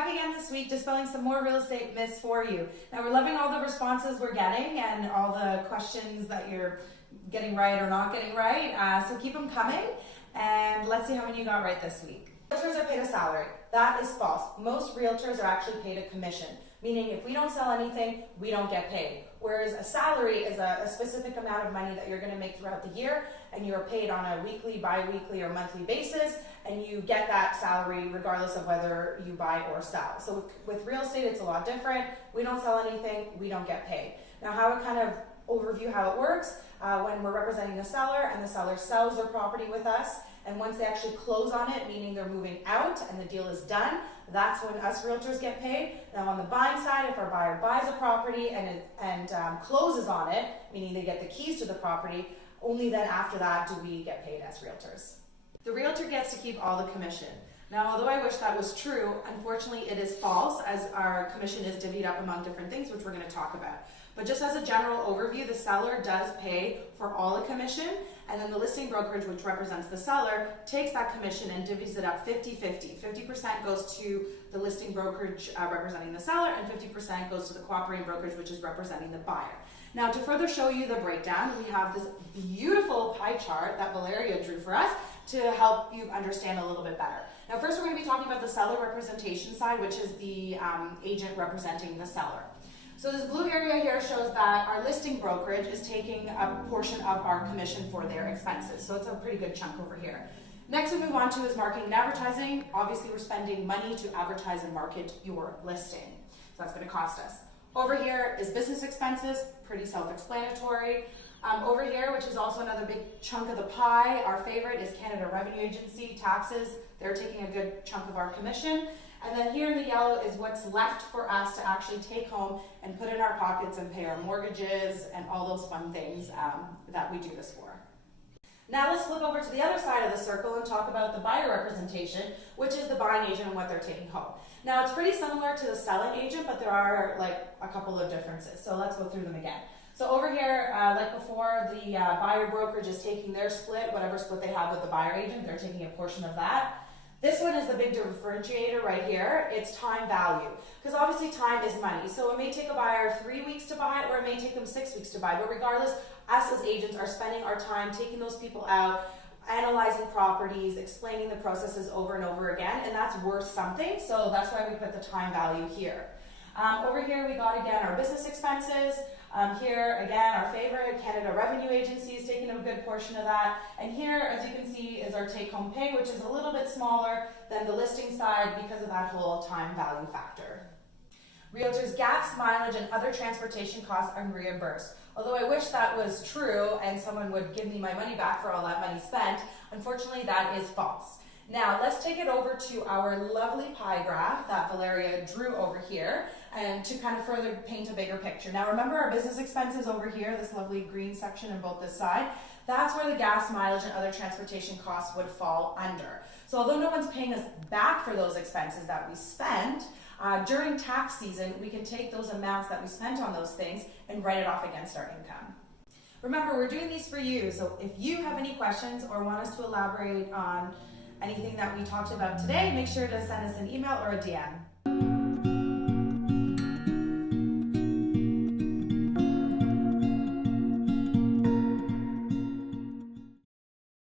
back again this week dispelling some more real estate myths for you. Now we're loving all the responses we're getting and all the questions that you're getting right or not getting right, so keep them coming and let's see how many you got right this week. Realtors are paid a salary. That is false. Most realtors are actually paid a commission, meaning if we don't sell anything, we don't get paid. Whereas a salary is a specific amount of money that you're going to make throughout the year, and you're paid on a weekly, bi-weekly, or monthly basis, and you get that salary regardless of whether you buy or sell. So with real estate, it's a lot different. We don't sell anything, we don't get paid. Now, how it kind of overview how it works, when we're representing the seller and the seller sells their property with us, and once they actually close on it, meaning they're moving out and the deal is done, that's when us realtors get paid. Now on the buying side, if our buyer buys a property and closes on it, meaning they get the keys to the property, only then after that do we get paid as realtors. The realtor gets to keep all the commission. Now, although I wish that was true, unfortunately it is false, as our commission is divvied up among different things, which we're going to talk about. But just as a general overview, the seller does pay for all the commission, and then the listing brokerage, which represents the seller, takes that commission and divvies it up 50-50. 50% goes to the listing brokerage representing the seller, and 50% goes to the cooperating brokerage, which is representing the buyer. Now, to further show you the breakdown, we have this beautiful pie chart that Valeria drew for us to help you understand a little bit better. Now, first we're going to be talking about the seller representation side, which is the agent representing the seller. So this blue area here shows that our listing brokerage is taking a portion of our commission for their expenses. So it's a pretty good chunk over here. Next we move on to is marketing and advertising. Obviously we're spending money to advertise and market your listing. So that's going to cost us. Over here is business expenses, pretty self-explanatory. Over here, which is also another big chunk of the pie, our favorite is Canada Revenue Agency, taxes. They're taking a good chunk of our commission. And then here in the yellow is what's left for us to actually take home and put in our pockets and pay our mortgages and all those fun things that we do this for. Now let's flip over to the other side of the circle and talk about the buyer representation, which is the buying agent and what they're taking home. Now it's pretty similar to the selling agent, but there are like a couple of differences. So let's go through them again. So over here, like before, the buyer brokerage is taking their split, whatever split they have with the buyer agent, they're taking a portion of that. This one is the big differentiator right here. It's time value, because obviously time is money. So it may take a buyer 3 weeks to buy or it may take them 6 weeks to buy. But regardless, us as agents are spending our time taking those people out, analyzing properties, explaining the processes over and over again, and that's worth something. So that's why we put the time value here. Over here we got again our business expenses. Here again our favorite, Canada Revenue Agency, is taking a good portion of that. And here, as you can see, is our take-home pay, which is a little bit smaller than the listing side because of that whole time value factor. Realtors' gas, mileage, and other transportation costs are reimbursed. Although I wish that was true and someone would give me my money back for all that money spent, unfortunately that is false. Now let's take it over to our lovely pie graph that Valeria drew over here, and to kind of further paint a bigger picture. Now remember our business expenses over here, this lovely green section on both this side, that's where the gas, mileage, and other transportation costs would fall under. So although no one's paying us back for those expenses that we spent, during tax season, we can take those amounts that we spent on those things and write it off against our income. Remember, we're doing these for you, so if you have any questions or want us to elaborate on anything that we talked about today, make sure to send us an email or a DM.